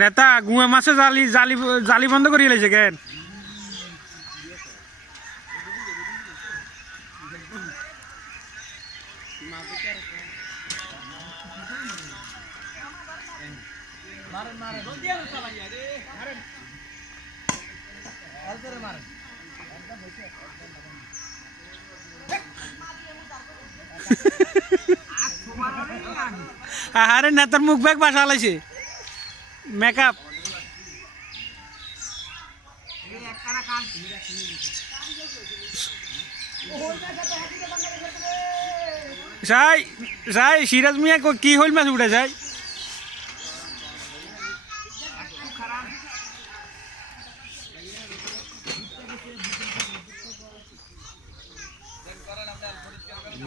নেতা গুয়া মাছে জালি জালি জালি বন্ধ করিয়ে লাইছে কেন? আরে নেতার মুখ ব্যাগ বাসা লাইছে মেকআপ। যাই যাই সিরাজ মিয়া কি হইল মাছ উঠে যায়।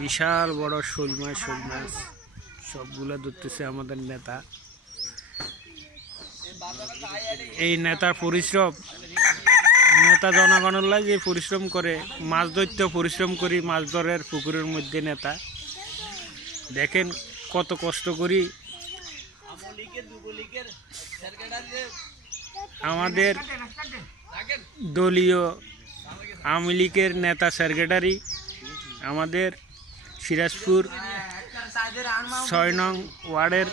বিশাল বড় শোল মাছ সবগুলা ধরতেছে আমাদের নেতা। এই নেতার পরিশ্রম, নেতা জনগণের লাই যে পরিশ্রম করে, মাছ ধরতেও পরিশ্রম করি, মাছ ধরের পুকুরের মধ্যে নেতা দেখেন কত কষ্ট করি। আমাদের দলীয় আওয়ামী লীগের নেতা সেক্রেটারি, আমাদের সিরাজপুর ৬ নং ওয়ার্ডের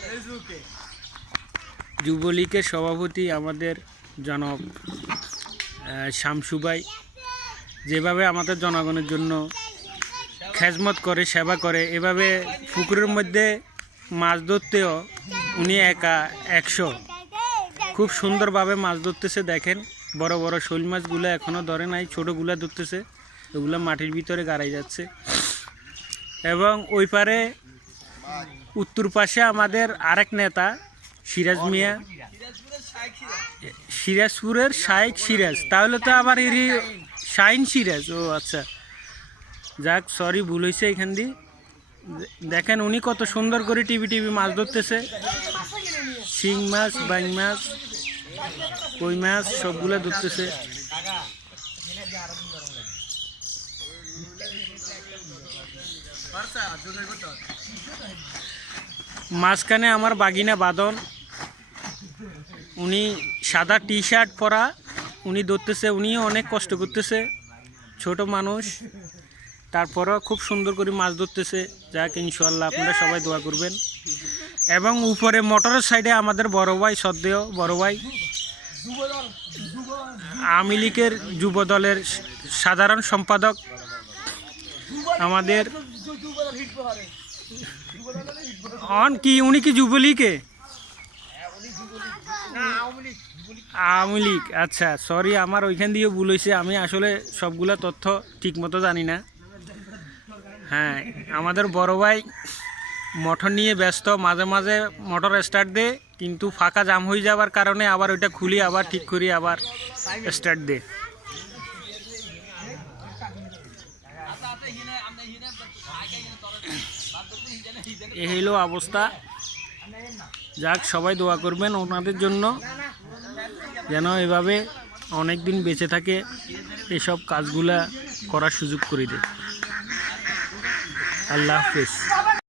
যুবলীগের সভাপতি আমাদের জনাব শামসু ভাই, যেভাবে আমাদের জনগণের জন্য খেজমত করে, সেবা করে, এভাবে পুকুরের মধ্যে মাছ ধরতেও উনি একা ১০০ খুব সুন্দরভাবে মাছ ধরতেছে। দেখেন বড় বড় শোল মাছগুলো এখনও ধরে নাই, ছোটোগুলো ধরতেছে, এগুলো মাটির ভিতরে গাড়াই যাচ্ছে। এবং ওই পারে উত্তর পাশে আমাদের আরেক নেতা সিরাজ মিয়া, সিরাজপুরের শাইখ সিরাজ, তাহলে তো আবার এরই শাইন সিরাজ। ও আচ্ছা, যাক সরি ভুল হয়েছে এখান দিয়ে। দেখেন উনি কত সুন্দর করে টিভি মাছ ধরতেছে, শিং মাছ, বাইং মাছ, কই মাছ সবগুলো ধরতেছে। মাঝখানে আমার বাগিনা বাদন, উনি সাদা টি শার্ট পরা, উনি ধরতেছে, উনিও অনেক কষ্ট করতেছে, ছোট মানুষ, তারপরও খুব সুন্দর করে মাছ ধরতেছে। যাক ইনশাআল্লাহ আপনারা সবাই দোয়া করবেন। এবং উপরে মোটরের সাইডে আমাদের বড় ভাই, শ্রদ্ধেয় বড় ভাই, আওয়ামী লীগের যুব দলের সাধারণ সম্পাদক আমাদের উনি কি যুবলীগে? আওয়ামী লীগ। আচ্ছা সরি, আমার ওইখান দিয়ে ভুল হয়েছে, আমি আসলে সবগুলা তথ্য ঠিক মতো জানি না। হ্যাঁ, আমাদের বড় ভাই মোটর নিয়ে ব্যস্ত, মাঝে মাঝে মোটর স্টার্ট দে, কিন্তু ফাঁকা জাম হয়ে যাওয়ার কারণে আবার ওইটা খুলি, আবার ঠিক করি, আবার স্টার্ট দে। এই হইল অবস্থা। যাক সবাই দোয়া করবেন ওনাদের জন্য, যেন এভাবে অনেক দিন বেঁচে থাকে, এসব কাজগুলা করার সুযোগ করে দেয়। আল্লাহ হাফেজ।